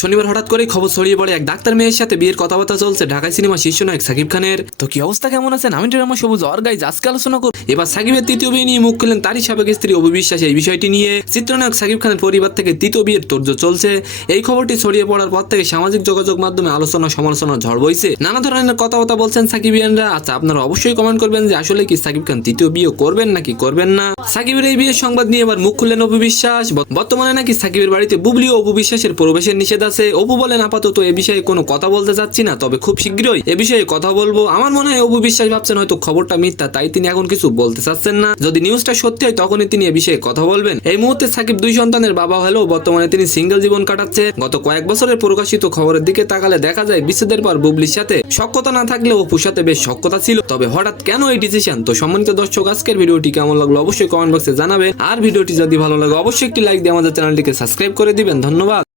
শনিবার হঠাৎ করেই খবর ছড়িয়ে পড়ে এক ডাক্তার মেয়ের সাথে বিয়ের কথাবার্তা চলছে ঢাকায় সিনেমা শীর্ষ নায়ক সাকিব খানের। তো কি অবস্থা, কেমন আছেন? আমি ড্রামা সবুজ আর গাইজ আজকে আলোচনা করব এবার সাকিবের তৃতীয় বিয়ে নিয়ে মুখ খুললেন তারই সাবেক স্ত্রী অপু বিশ্বাস। এই বিষয়টি নিয়ে চিত্রনায়ক সাকিব খানের পরিবার থেকে তৃতীয় বিয়ের তোড়জোড় চলছে। এই খবরটি ছড়িয়ে পড়ার পর থেকে সামাজিক যোগাযোগ মাধ্যমে আলোচনা সমালোচনার ঝড় বইছে। নানা ধরনের কথাবার্তা বলছেন সাকিবিয়ানরা। আচ্ছা, আপনারা অবশ্যই কমেন্ট করবেন যে আসলে কি সাকিব খান তৃতীয় বিয়ে করবেন নাকি করবেন না। সাকিবের এই বিয়ের সংবাদ নিয়ে এবার মুখ খুললেন অপু বিশ্বাস। বর্তমানে নাকি সাকিবের বাড়িতে বুবলি ও অপু বিশ্বাসের প্রবেশের নিষেধ আছে। অপু বলেন, আপাতত এ বিষয়ে কোনো কথা বলতে চাচ্ছি না, তবে খুব শীঘ্রই এ বিষয়ে কথা বলবো। আমার মনে হয় অপু বিশ্বাস ভাবছেন হয়তো খবরটা মিথ্যা, তাই তিনি এখন কিছু বলতে চাচ্ছেন না। যদি নিউজটা সত্যি হয় তখনই তিনি এ বিষয়ে কথা বলবেন। এই মুহূর্তে সাকিব 2 সন্তানের বাবা হলেও বর্তমানে তিনি সিঙ্গেল জীবন কাটাচ্ছে। গত কয়েক বছরের প্রকাশিত খবরের দিকে তাকালে দেখা যায় বিচ্ছেদের পর বুবলির সাথে সখ্যতা না থাকলেও অপুর সাথে বেশ সখ্যতা ছিল। তবে হঠাৎ কেন এই ডিসিশন? তো সম্মানিত দর্শক, আজকের ভিডিওটি কেমন লাগলো অবশ্যই কমেন্ট বক্সে জানাবেন। আর ভিডিওটি যদি ভালো লাগে অবশ্যই একটি লাইক দিয়ে আমাদের চ্যানেলটিকে সাবস্ক্রাইব করে দিবেন। ধন্যবাদ।